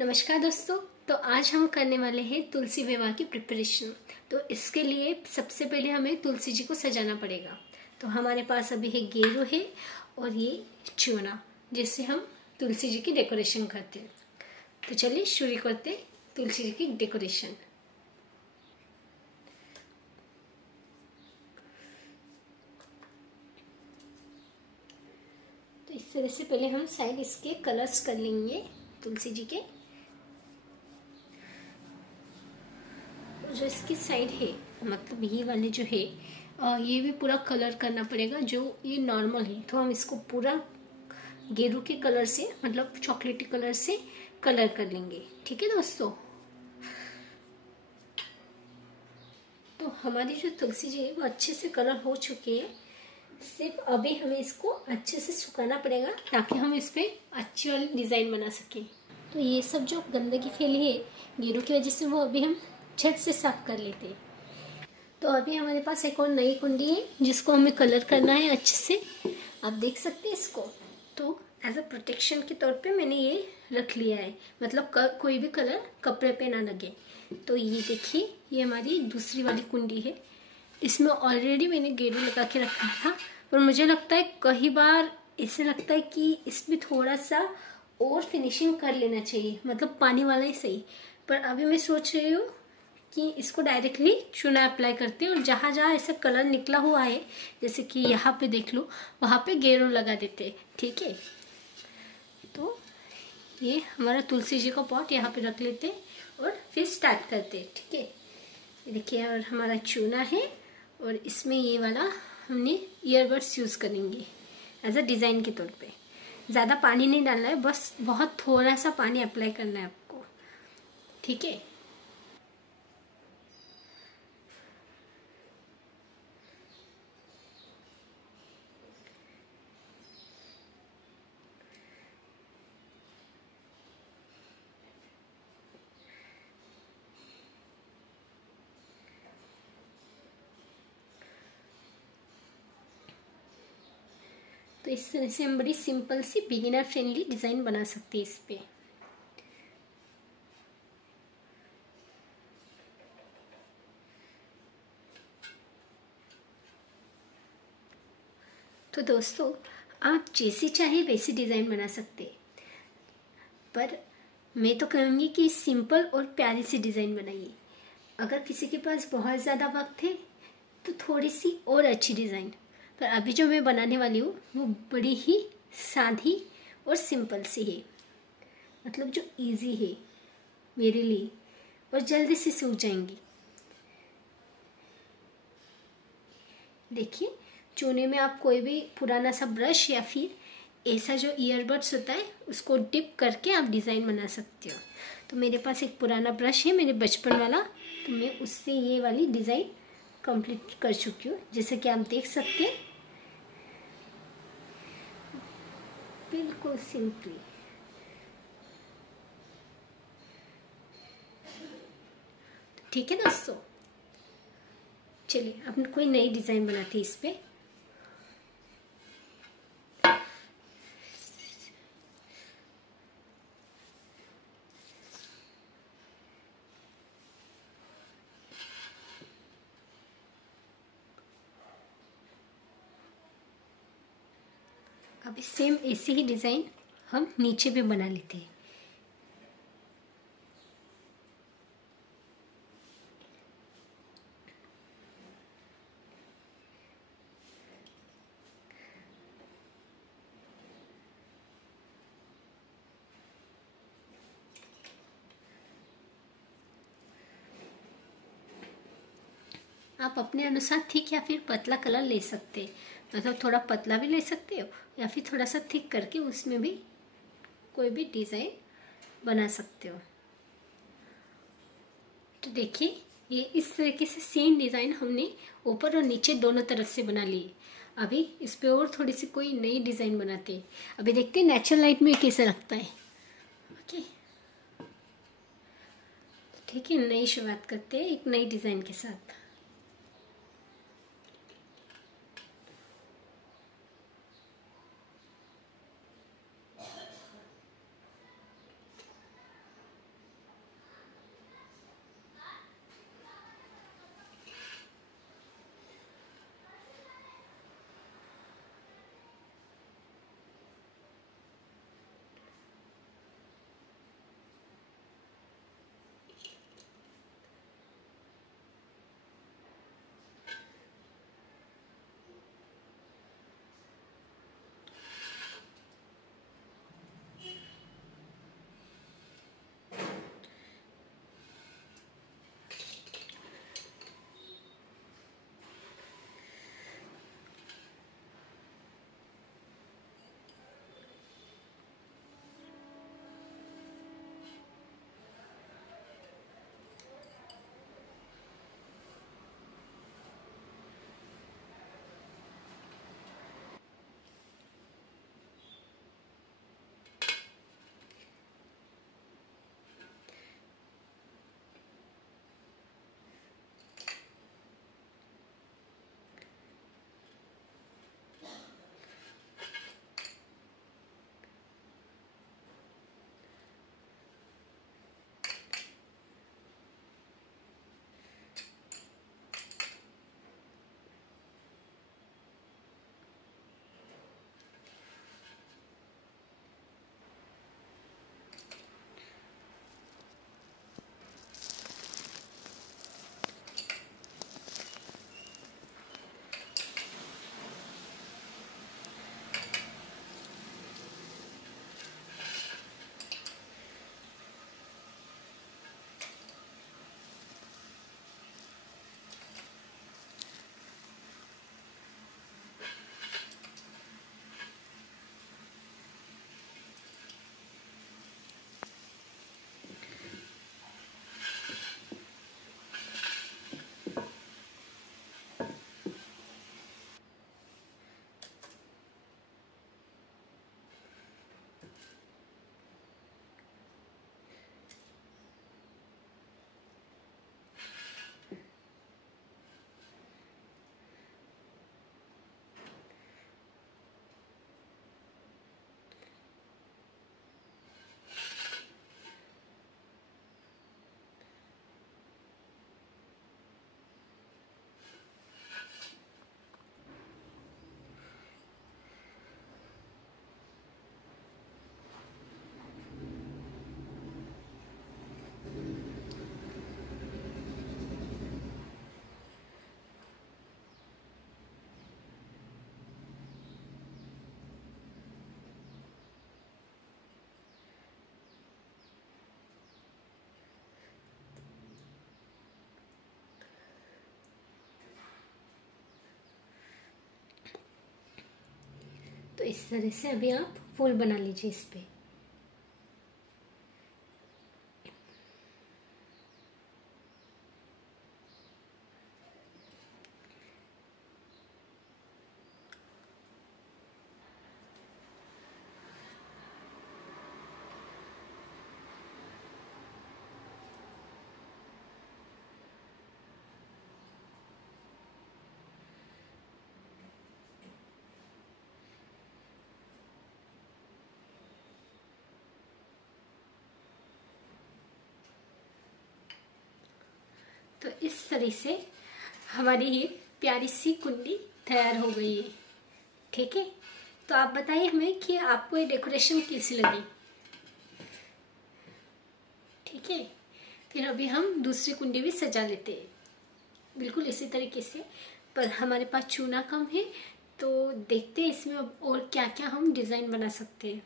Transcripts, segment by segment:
नमस्कार दोस्तों। तो आज हम करने वाले हैं तुलसी विवाह की प्रिपरेशन। तो इसके लिए सबसे पहले हमें तुलसी जी को सजाना पड़ेगा। तो हमारे पास अभी है गेरू है और ये चूना, जिससे हम तुलसी जी की डेकोरेशन करते हैं। तो चलिए शुरू करते हैं तुलसी जी की डेकोरेशन। तो इस तरह से पहले हम साइड इसके कलर्स कर लेंगे तुलसी जी के। जो इसकी साइड है, मतलब ये वाले जो है, ये भी पूरा कलर करना पड़ेगा। जो ये नॉर्मल है तो हम इसको पूरा गेरू के कलर से, मतलब चॉकलेटी कलर से कलर कर लेंगे। ठीक है दोस्तों। तो हमारी जो तुलसी जी है वो अच्छे से कलर हो चुकी है। सिर्फ अभी हमें इसको अच्छे से सुखाना पड़ेगा ताकि हम इस पर अच्छी वाली डिज़ाइन बना सकें। तो ये सब जो गंदगी फैली है गेरू की वजह से, वो अभी हम छत से साफ कर लेते हैं। तो अभी हमारे पास एक और नई कुंडी है जिसको हमें कलर करना है अच्छे से। आप देख सकते हैं इसको। तो एज अ प्रोटेक्शन के तौर पे मैंने ये रख लिया है, मतलब कोई भी कलर कपड़े पे ना लगे। तो ये देखिए, ये हमारी दूसरी वाली कुंडी है। इसमें ऑलरेडी मैंने गेरू लगा के रखा था, पर मुझे लगता है कई बार ऐसे लगता है कि इसमें थोड़ा सा और फिनिशिंग कर लेना चाहिए, मतलब पानी वाला ही सही। पर अभी मैं सोच रही हूँ कि इसको डायरेक्टली चूना अप्लाई करते हैं और जहाँ जहाँ ऐसा कलर निकला हुआ है, जैसे कि यहाँ पे देख लो, वहाँ पे गेरू लगा देते हैं। ठीक है। तो ये हमारा तुलसी जी का पॉट यहाँ पे रख लेते हैं और फिर स्टार्ट करते हैं। ठीक है। ये देखिए, और हमारा चूना है और इसमें ये वाला हमने ईयरबड्स यूज़ करेंगे एज अ डिज़ाइन के तौर पे। ज़्यादा पानी नहीं डालना है, बस बहुत थोड़ा सा पानी अप्लाई करना है आपको। ठीक है। तो इस तरह से हम बड़ी सिंपल सी बिगिनर फ्रेंडली डिज़ाइन बना सकते हैं इस पे। तो दोस्तों, आप जैसे चाहे वैसी डिज़ाइन बना सकते हैं, पर मैं तो कहूँगी कि सिंपल और प्यारी सी डिज़ाइन बनाइए। अगर किसी के पास बहुत ज़्यादा वक्त है तो थोड़ी सी और अच्छी डिज़ाइन, पर अभी जो मैं बनाने वाली हूँ वो बड़ी ही सादी और सिंपल सी है, मतलब जो इजी है मेरे लिए और जल्दी से सूख जाएंगी। देखिए, चूने में आप कोई भी पुराना सा ब्रश या फिर ऐसा जो ईयरबड्स होता है उसको डिप करके आप डिज़ाइन बना सकते हो। तो मेरे पास एक पुराना ब्रश है, मेरे बचपन वाला, तो मैं उससे ये वाली डिज़ाइन कंप्लीट कर चुकी हूँ। जैसे कि आप देख सकते हैं, बिल्कुल सिंपली। ठीक है दोस्तों, चलिए अब कोई नई डिज़ाइन बनाते हैं इस पे। अभी सेम ऐसी ही डिज़ाइन हम नीचे भी बना लेते हैं। आप अपने अनुसार थिक या फिर पतला कलर ले सकते हैं, मतलब थोड़ा पतला भी ले सकते हो या फिर थोड़ा सा थिक करके उसमें भी कोई भी डिज़ाइन बना सकते हो। तो देखिए, ये इस तरीके से सेम डिज़ाइन हमने ऊपर और नीचे दोनों तरफ से बना ली। अभी इस पे और थोड़ी सी कोई नई डिज़ाइन बनाते हैं। अभी देखते हैं नेचुरल लाइट में कैसा लगता है। ओके, ठीक है, नई शुरुआत करते हैं एक नई डिज़ाइन के साथ। इस तरह से अभी आप फूल बना लीजिए इस पे। तो इस तरह से हमारी ये प्यारी सी कुंडी तैयार हो गई है। ठीक है, तो आप बताइए हमें कि आपको ये डेकोरेशन कैसी लगी। ठीक है, फिर अभी हम दूसरी कुंडी भी सजा लेते हैं बिल्कुल इसी तरीके से, पर हमारे पास चूना कम है तो देखते हैं इसमें और क्या क्या हम डिज़ाइन बना सकते हैं।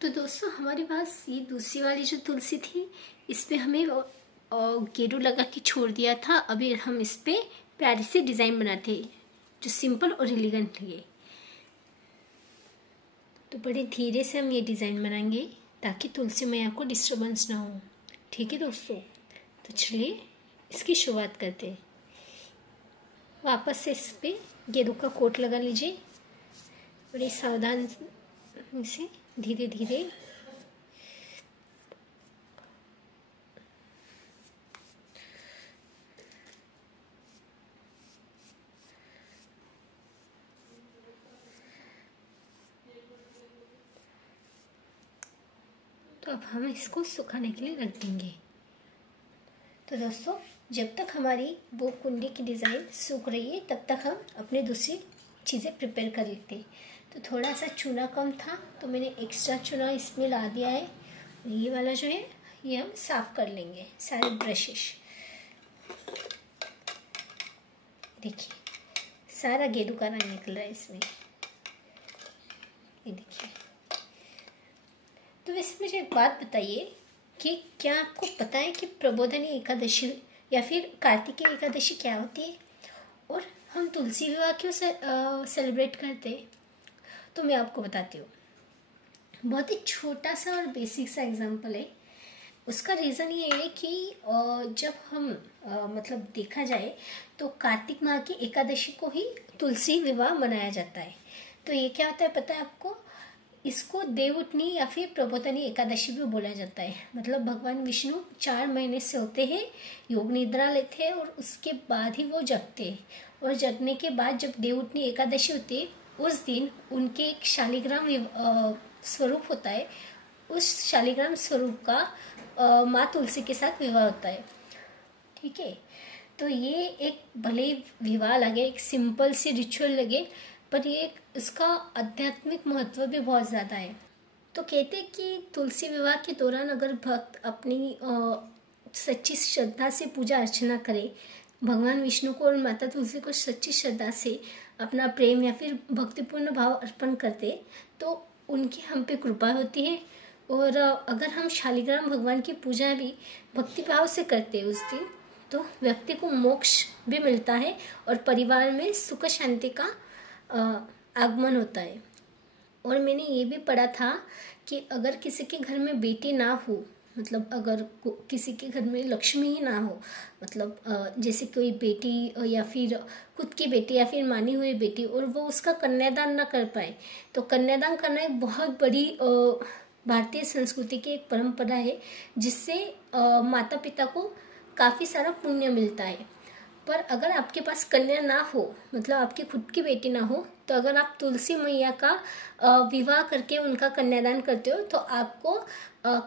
तो दोस्तों हमारे पास ये दूसरी वाली जो तुलसी थी इस पे हमें गेरू लगा के छोड़ दिया था। अभी हम इस पे प्यारी सी डिज़ाइन बनाते हैं जो सिंपल और एलिगेंट लगे। तो बड़े धीरे से हम ये डिज़ाइन बनाएंगे ताकि तुलसी मैया को डिस्टर्बेंस ना हो। ठीक है दोस्तों, तो चलिए इसकी शुरुआत करते हैं। वापस से इस पे गेरू का कोट लगा लीजिए, बड़ी सावधान से धीरे धीरे। तो अब हम इसको सुखाने के लिए रख देंगे। तो दोस्तों जब तक हमारी वो कुंडी की डिज़ाइन सूख रही है तब तक हम अपनी दूसरी चीज़ें प्रिपेयर कर लेते हैं। तो थोड़ा सा चूना कम था तो मैंने एक्स्ट्रा चूना इसमें ला दिया है। ये वाला जो है ये हम साफ़ कर लेंगे सारे ब्रशेस। देखिए सारा गेरू का रंग निकल रहा है इसमें, ये देखिए। तो वैसे मुझे एक बात बताइए कि क्या आपको पता है कि प्रबोधनी एकादशी या फिर कार्तिकी एकादशी क्या होती है और हम तुलसी विवाह क्यों सेलिब्रेट करते हैं? तो मैं आपको बताती हूँ। बहुत ही छोटा सा और बेसिक सा एग्जांपल है। उसका रीज़न ये है कि जब हम मतलब देखा जाए तो कार्तिक माह की एकादशी को ही तुलसी विवाह मनाया जाता है। तो ये क्या होता है पता है आपको? इसको देवउठनी या फिर प्रबोधनी एकादशी भी बोला जाता है। मतलब भगवान विष्णु 4 महीने से होते हैं, योग निद्रा लेते हैं और उसके बाद ही वो जगते हैं। और जगने के बाद जब देवउठनी एकादशी होती है उस दिन उनके एक शालिग्राम स्वरूप होता है। उस शालिग्राम स्वरूप का माँ तुलसी के साथ विवाह होता है। ठीक है, तो ये एक भले विवाह लगे, एक सिंपल सी रिचुअल लगे, पर ये इसका आध्यात्मिक महत्व भी बहुत ज़्यादा है। तो कहते हैं कि तुलसी विवाह के दौरान अगर भक्त अपनी सच्ची श्रद्धा से पूजा अर्चना करे, भगवान विष्णु को और माता तुलसी को सच्ची श्रद्धा से अपना प्रेम या फिर भक्तिपूर्ण भाव अर्पण करते तो उनकी हम पे कृपा होती है। और अगर हम शालिग्राम भगवान की पूजा भी भक्ति भाव से करते उस दिन तो व्यक्ति को मोक्ष भी मिलता है और परिवार में सुख शांति का आगमन होता है। और मैंने ये भी पढ़ा था कि अगर किसी के घर में बेटी ना हो, मतलब अगर किसी के घर में लक्ष्मी ही ना हो, मतलब जैसे कोई बेटी या फिर खुद की बेटी या फिर मानी हुई बेटी और वो उसका कन्यादान ना कर पाए, तो कन्यादान करना एक बहुत बड़ी भारतीय संस्कृति की एक परंपरा है जिससे माता पिता को काफ़ी सारा पुण्य मिलता है। पर अगर आपके पास कन्या ना हो, मतलब आपकी खुद की बेटी ना हो, तो अगर आप तुलसी मैया का विवाह करके उनका कन्यादान करते हो तो आपको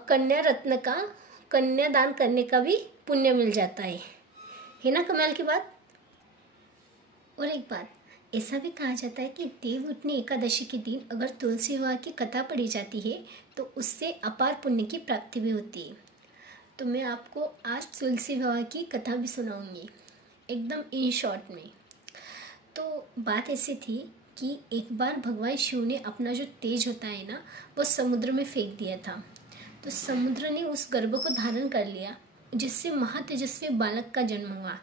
कन्या रत्न का कन्यादान करने का भी पुण्य मिल जाता है ना कमाल की बात। और एक बात ऐसा भी कहा जाता है कि देवउठनी एकादशी के दिन अगर तुलसी विवाह की कथा पढ़ी जाती है तो उससे अपार पुण्य की प्राप्ति भी होती है। तो मैं आपको आज तुलसी विवाह की कथा भी सुनाऊंगी एकदम इन शॉर्ट में। तो बात ऐसी थी कि एक बार भगवान शिव ने अपना जो तेज होता है ना वो समुद्र में फेंक दिया था। तो समुद्र ने उस गर्भ को धारण कर लिया जिससे महातेजस्वी बालक का जन्म हुआ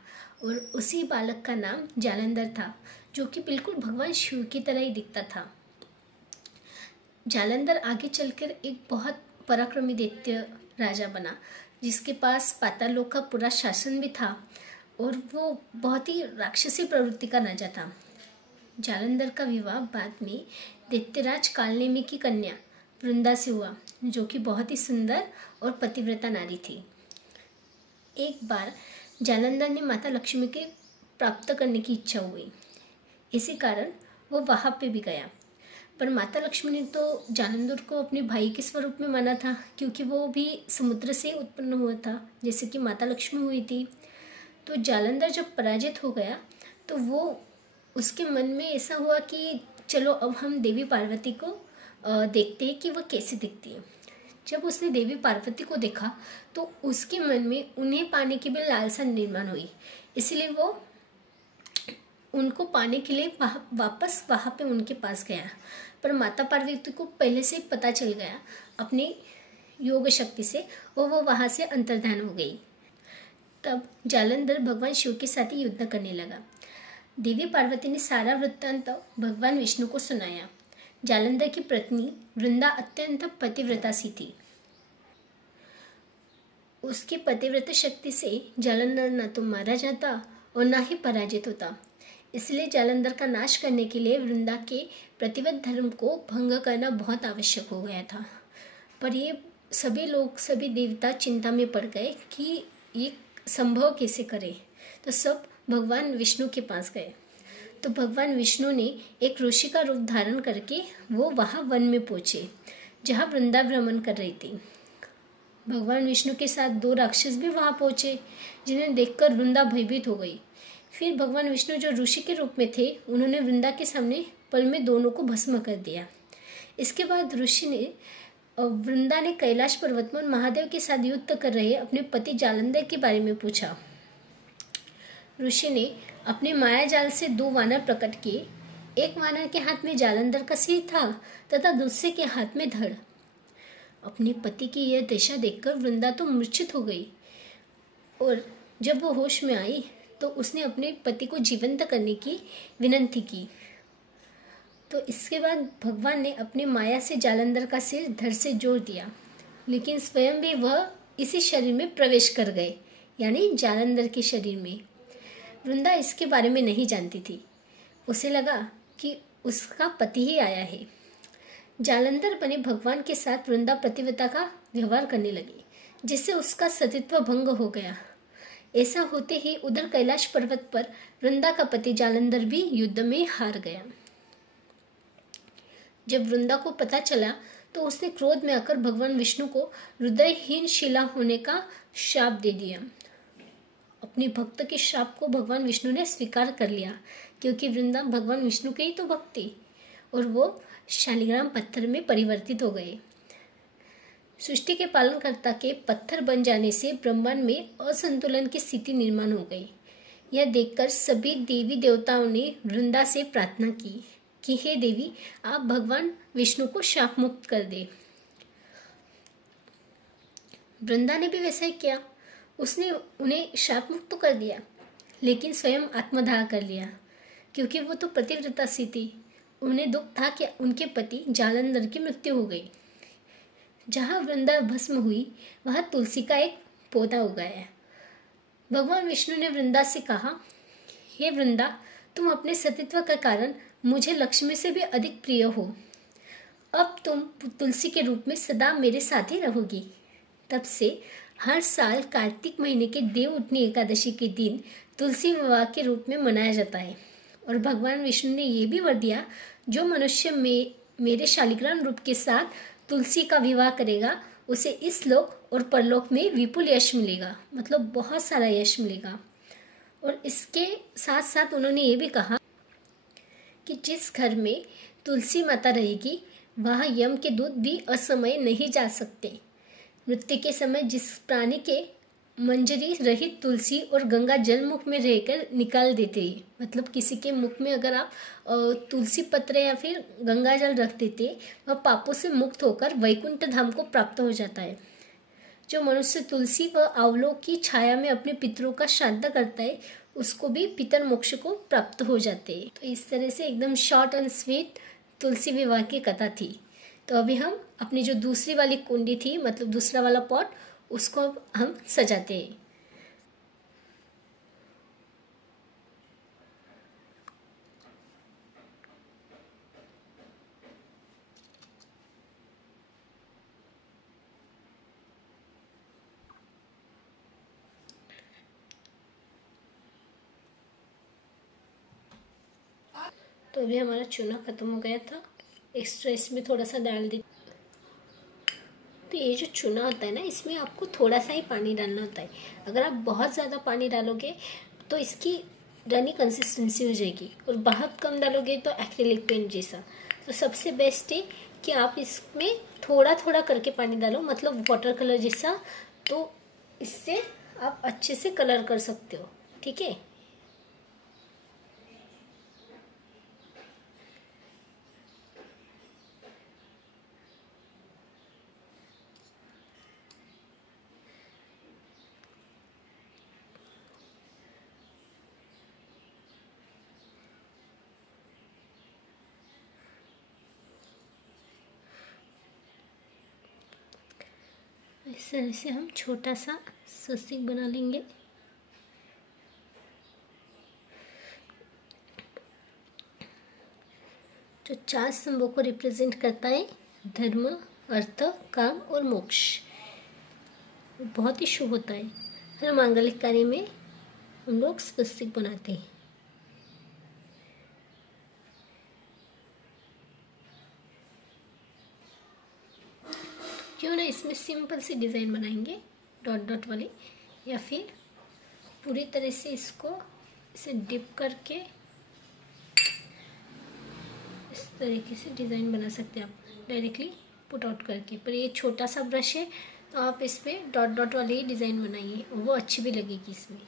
और उसी बालक का नाम जालंधर था, जो कि बिल्कुल भगवान शिव की तरह ही दिखता था। जालंधर आगे चलकर एक बहुत पराक्रमी दैत्य राजा बना, जिसके पास पाताल लोक का पूरा शासन भी था और वो बहुत ही राक्षसी प्रवृत्ति का राजा था। जालंधर का विवाह बाद में दैत्यराज कालनेमी की कन्या वृंदा से हुआ, जो कि बहुत ही सुंदर और पतिव्रता नारी थी। एक बार जालंधर ने माता लक्ष्मी के प्राप्त करने की इच्छा हुई, इसी कारण वो वहाँ पे भी गया। पर माता लक्ष्मी ने तो जालंधर को अपने भाई के स्वरूप में माना था, क्योंकि वो भी समुद्र से उत्पन्न हुआ था जैसे कि माता लक्ष्मी हुई थी। तो जालंधर जब पराजित हो गया तो वो उसके मन में ऐसा हुआ कि चलो अब हम देवी पार्वती को देखते हैं कि वह कैसी दिखती है। जब उसने देवी पार्वती को देखा तो उसके मन में उन्हें पाने की भी लालसा निर्माण हुई, इसलिए वो उनको पाने के लिए वापस वहाँ पे उनके पास गया। पर माता पार्वती को पहले से पता चल गया अपनी योग शक्ति से, और वो वहाँ से अंतर्धान हो गई। तब जालंधर भगवान शिव के साथ ही युद्ध करने लगा। देवी पार्वती ने सारा वृत्तांत भगवान विष्णु को सुनाया। जालंधर की पत्नी वृंदा अत्यंत पतिव्रता सी थी। उसकी पतिव्रता शक्ति से जालंधर न तो मारा जाता और न ही पराजित होता। इसलिए जालंधर का नाश करने के लिए वृंदा के प्रतिव्रत धर्म को भंग करना बहुत आवश्यक हो गया था। पर ये सभी लोग, सभी देवता चिंता में पड़ गए कि ये संभव कैसे करें। तो सब भगवान विष्णु के पास गए। तो भगवान विष्णु ने एक ऋषि का रूप धारण करके वो वहाँ वन में पहुंचे जहाँ वृंदा भ्रमण कर रही थी। भगवान विष्णु के साथ 2 राक्षस भी वहाँ पहुंचे, जिन्हें देखकर वृंदा भयभीत हो गई। फिर भगवान विष्णु जो ऋषि के रूप में थे, उन्होंने वृंदा के सामने पल में दोनों को भस्म कर दिया। इसके बाद ऋषि ने वृंदा ने कैलाश पर्वत में महादेव के साथ युद्ध कर रहे अपने पति जालंधर के बारे में पूछा। ऋषि ने अपने माया जाल से 2 वानर प्रकट किए। एक वानर के हाथ में जालंधर का सिर था तथा दूसरे के हाथ में धड़। अपने पति की यह दशा देखकर वृंदा तो मूर्छित हो गई, और जब वो होश में आई तो उसने अपने पति को जीवंत करने की विनती की। तो इसके बाद भगवान ने अपने माया से जालंधर का सिर धड़ से जोड़ दिया, लेकिन स्वयं भी वह इसी शरीर में प्रवेश कर गए, यानी जालंधर के शरीर में। वृंदा इसके बारे में नहीं जानती थी। उसे लगा कि उसका पति ही आया है। जालंधर बने भगवान के साथ वृंदा प्रतिव्रता का व्यवहार करने लगी, जिससे उसका सतीत्व भंग हो गया। ऐसा होते ही उधर कैलाश पर्वत पर वृंदा का पति जालंधर भी युद्ध में हार गया। जब वृंदा को पता चला तो उसने क्रोध में आकर भगवान विष्णु को हृदयहीन शिला होने का शाप दे दिया। अपने भक्त के शाप को भगवान विष्णु ने स्वीकार कर लिया, क्योंकि वृंदा भगवान विष्णु के ही तो भक्त थी, और वो शालिग्राम पत्थर में परिवर्तित हो गए। सृष्टि के पालनकर्ता के पत्थर बन जाने से ब्रह्मांड में असंतुलन की स्थिति निर्माण हो गई। यह देखकर सभी देवी देवताओं ने वृंदा से प्रार्थना की कि हे देवी, आप भगवान विष्णु को शाप मुक्त कर दे। वृंदा ने भी वैसा ही किया। उसने उन्हें शाप मुक्त कर दिया, लेकिन स्वयं आत्मदाह कर लिया, क्योंकि वो तो पतिव्रता सी थी। उन्हें दुख था कि उनके पति जालंधर की मृत्यु हो गई। जहाँ वृंदा भस्म हुई वहाँ तुलसी का एक पौधा उगाया। भगवान विष्णु ने वृंदा से कहा, हे वृंदा, तुम अपने सतीत्व के कारण मुझे लक्ष्मी से भी अधिक प्रिय हो। अब तुम तुलसी के रूप में सदा मेरे साथ ही रहोगी। तब से हर साल कार्तिक महीने के देव उठनी एकादशी के दिन तुलसी विवाह के रूप में मनाया जाता है। और भगवान विष्णु ने यह भी वर दिया, जो मनुष्य मेरे शालिग्राम रूप के साथ तुलसी का विवाह करेगा, उसे इस लोक और परलोक में विपुल यश मिलेगा, मतलब बहुत सारा यश मिलेगा। और इसके साथ साथ उन्होंने ये भी कहा कि जिस घर में तुलसी माता रहेगी वहाँ यम के दूत भी असमय नहीं जा सकते। मृत्यु के समय जिस प्राणी के मंजरी रहित तुलसी और गंगा जल मुख में रहकर निकाल देते हैं, मतलब किसी के मुख में अगर आप तुलसी पत्र या फिर गंगा जल रख देते, वह पापों से मुक्त होकर वैकुंठ धाम को प्राप्त हो जाता है। जो मनुष्य तुलसी व आंवलों की छाया में अपने पितरों का श्राद्ध करता है, उसको भी पितर मोक्ष को प्राप्त हो जाते हैं। तो इस तरह से एकदम शॉर्ट एंड स्वीट तुलसी विवाह की कथा थी। तो अभी हम अपनी जो दूसरी वाली कुंडी थी, मतलब दूसरा वाला पॉट, उसको अब हम सजाते हैं। तो अभी हमारा चूना खत्म हो गया था, एक्स्ट्रा इसमें थोड़ा सा डाल दी। तो ये जो चूना होता है ना, इसमें आपको थोड़ा सा ही पानी डालना होता है। अगर आप बहुत ज़्यादा पानी डालोगे तो इसकी रनी कंसिस्टेंसी हो जाएगी, और बहुत कम डालोगे तो एक्रिलिक पेंट जैसा। तो सबसे बेस्ट है कि आप इसमें थोड़ा थोड़ा करके पानी डालो, मतलब वाटर कलर जैसा। तो इससे आप अच्छे से कलर कर सकते हो, ठीक है। इस तरह से हम छोटा सा स्वस्तिक बना लेंगे। जो 4 स्तंभों को रिप्रेजेंट करता है, धर्म, अर्थ, काम और मोक्ष, बहुत ही शुभ होता है। हर मांगलिक कार्य में हम लोग स्वस्तिक बनाते हैं। क्यों ना इसमें सिंपल सी डिज़ाइन बनाएंगे, डॉट डॉट वाली, या फिर पूरी तरह से इसको इसे डिप करके इस तरीके से डिज़ाइन बना सकते हैं आप डायरेक्टली पुट आउट करके। पर ये छोटा सा ब्रश है, तो आप इस पर डॉट डॉट वाली ही डिज़ाइन बनाइए, वो अच्छी भी लगेगी इसमें।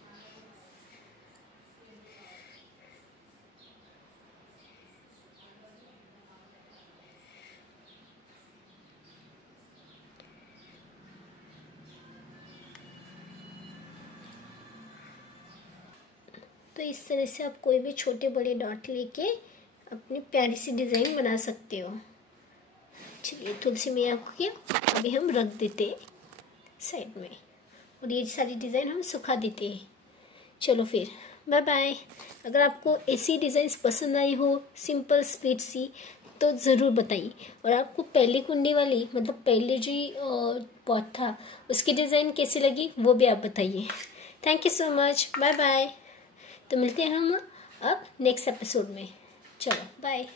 तो इस तरह से आप कोई भी छोटे बड़े डॉट लेके अपनी प्यारी सी डिज़ाइन बना सकते हो। चलिए, तुलसी मैया को अभी हम रख देते हैं साइड में, और ये सारी डिज़ाइन हम सुखा देते हैं। चलो फिर, बाय बाय। अगर आपको ऐसी डिज़ाइंस पसंद आई हो, सिंपल स्वीट सी, तो ज़रूर बताइए। और आपको पहली कुंडी वाली, मतलब पहले जो पॉट था, उसकी डिज़ाइन कैसी लगी वो भी आप बताइए। Thank you so much, bye bye. तो मिलते हैं हम अब नेक्स्ट एपिसोड में। चलो बाय।